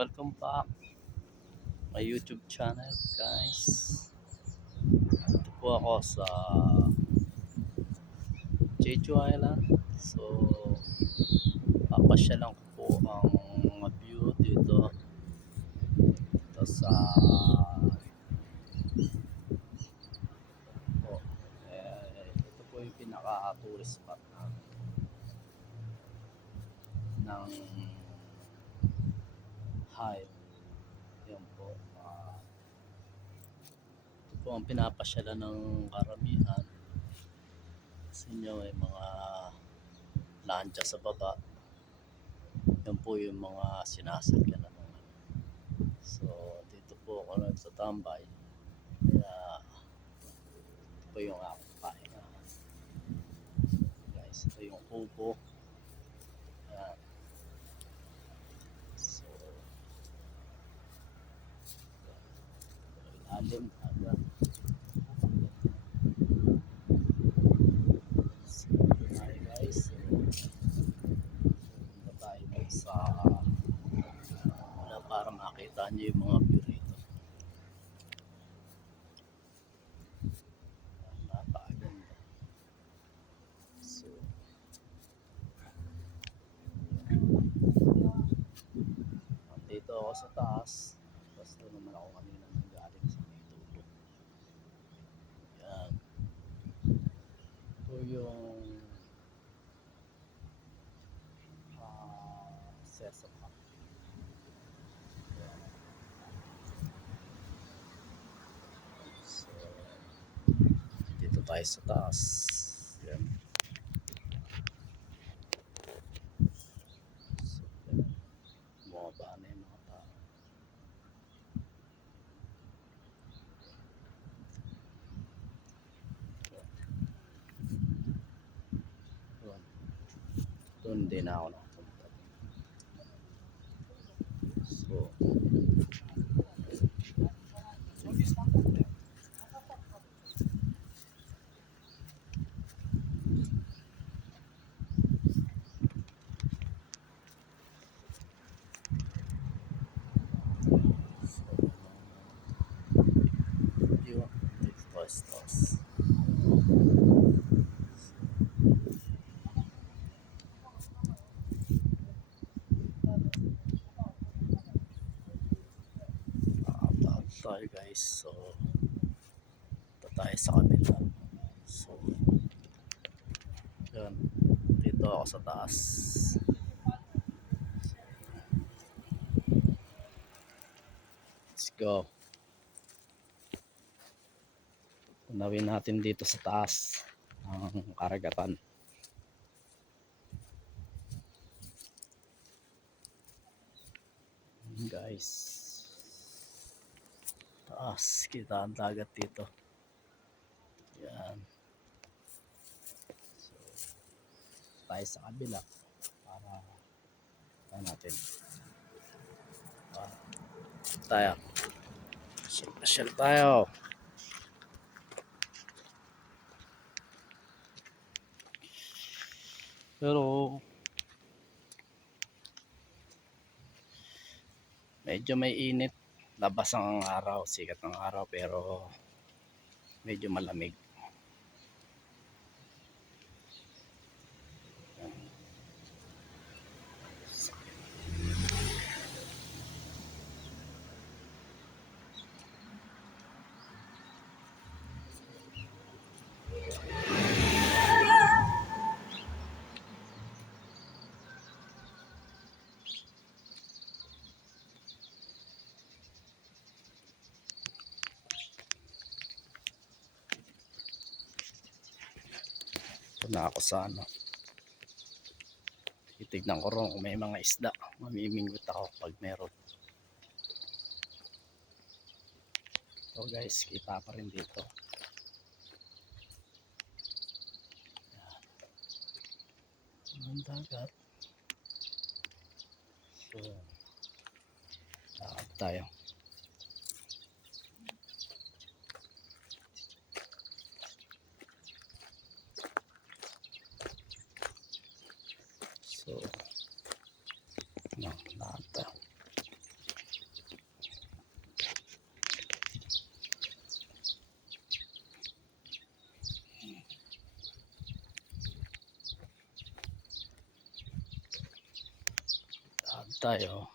welcome back my YouTube channel guys. Ito po ako sa Jeju Island. So, papasyalan ko po ang mga view dito. Ito sa po, eh, ito po yung pinaka-tourist spot namin ng Hive. Yan po. ah, ito po ang pinapasyalan ng karamihan. Sa inyo ay mga lancha sa baba. Yan po yung mga sinasakyan na mga. So, dito po ako nagtatambay. Kaya, ito po yung aking pahinga. Guys, ito yung kubo. Ayan. So, ilalim guys. Punta tayo sa makita niyo yung mga view rito. Napakaganda. So, Dito ako sa taas. Basta naman ako kanina nang galing sa may tubo. Yan. Ito yung uh, Sesama. Yan. So, dito tayo sa taas. Yan. So, yan. Bumaba na yung mga tao. Doon. Doon din ako nakapunta. So, yun. Dito tayo sa taas. Nakakataon tayo guys. So, ito tayo sa kabila. So, yun. Dito ako sa taas. Let's go. Unawin natin dito sa taas ng karagatan. Guys. Taas. Kita ang dagat dito. Yan. So, tayo sa kabila para tayo natin. Ah, tayo. Shell tayo. Pero medyo may init. Labas ang araw, sikat ng araw pero medyo malamig. Na ako sa ano. Titignan ko rin kung may mga isda. Mamimingwit ako pag meron. So guys, kita pa rin dito. Ang dagat. So, tayo. Tayo.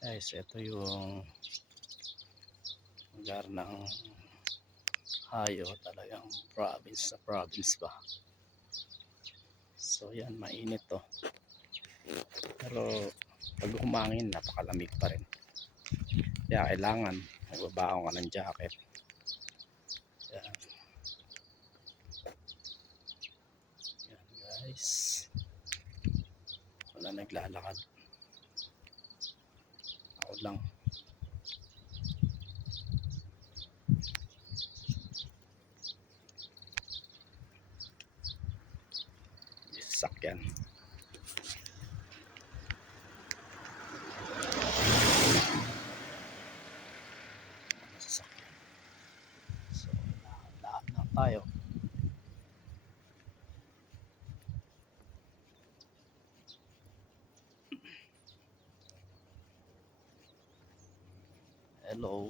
Guys, ito yung lugar ng hayo talagang province sa province pa. So yan, mainit to. Pero pag humangin, napakalamig pa rin. Kaya kailangan magbabaon ka ng jacket. Yan. Yan guys. Wala naglalakad. Ako lang. Sasakyan. Sasakyan. So, lahat na tayo. Hello.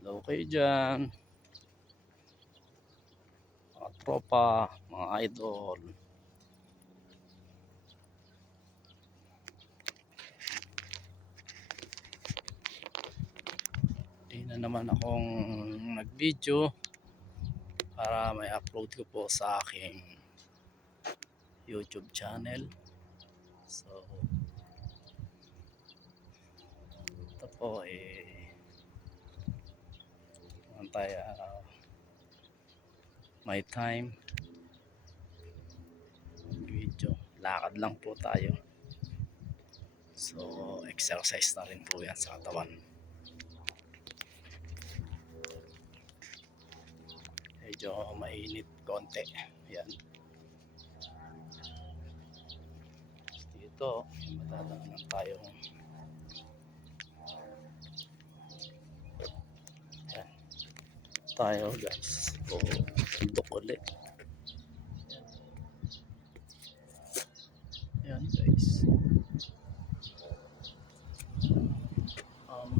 Hello kayo dyan. Mga tropa, mga idol. Hindi na naman akong nag-video para may upload ko po sa aking YouTube channel. So, ito po eh, naman tayo ah, may time. Video lakad lang po tayo. So exercise na rin po yan sa katawan. Medyo mainit konti. Yan dito madadaanan tayong yan tayo guys. So bundok ulit yan guys. Um,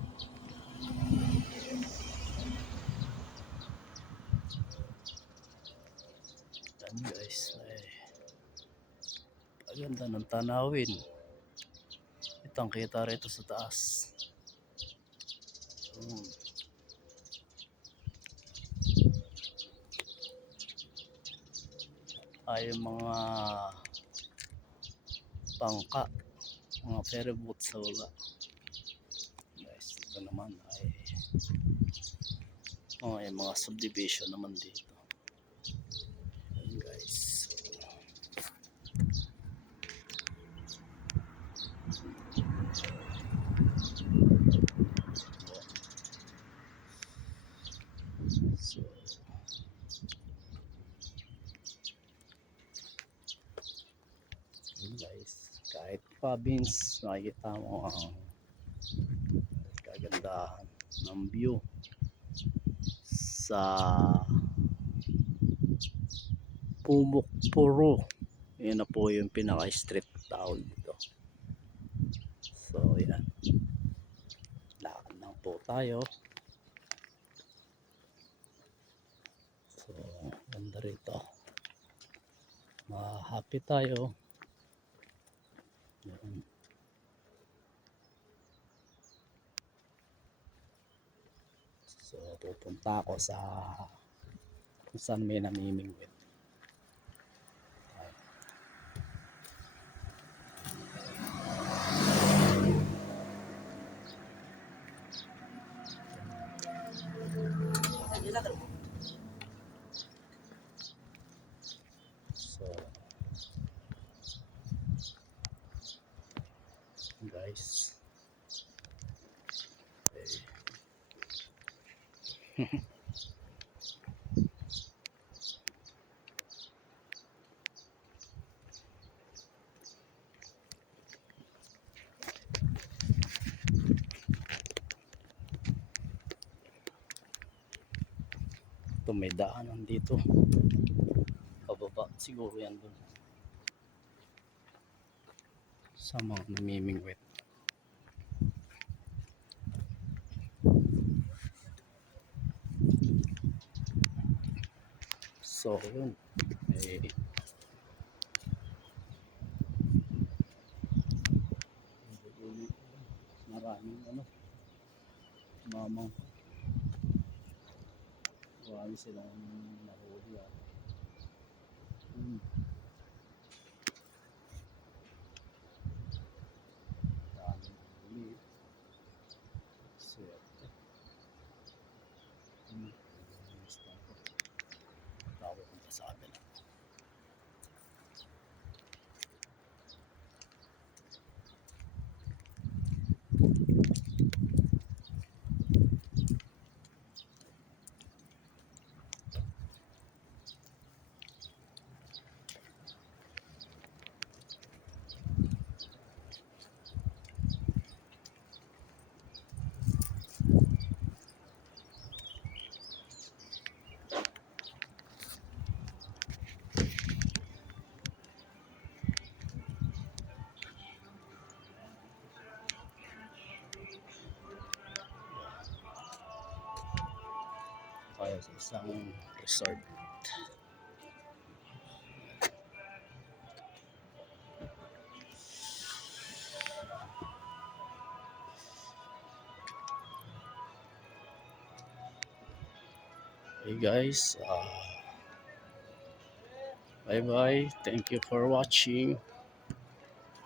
yan guys. Ang ganda ng tanawin. Itang kita rito sa taas. Hmm. ay mga bangka mga ferry boat sa wala guys ito naman ay oh, ay mga subdivision naman dito Ayan, guys Yun guys, kahit province, makikita mo ang kagandahan ng view sa Pumukpuro. Yun na po yung pinaka-street tawag dito. So, yan. Lakad lang po tayo. So, ganda rito. Ma-happy tayo. Yan. So, pupunta ako sa kung saan may namimingwit. So, guys. Ito may daanan dito. Pababa siguro yan dun. Mga namimingwit. So, yun. Eh, maraming ano, mamang marami silang Simon. Resort. Hey guys, uh, bye bye. Thank you for watching.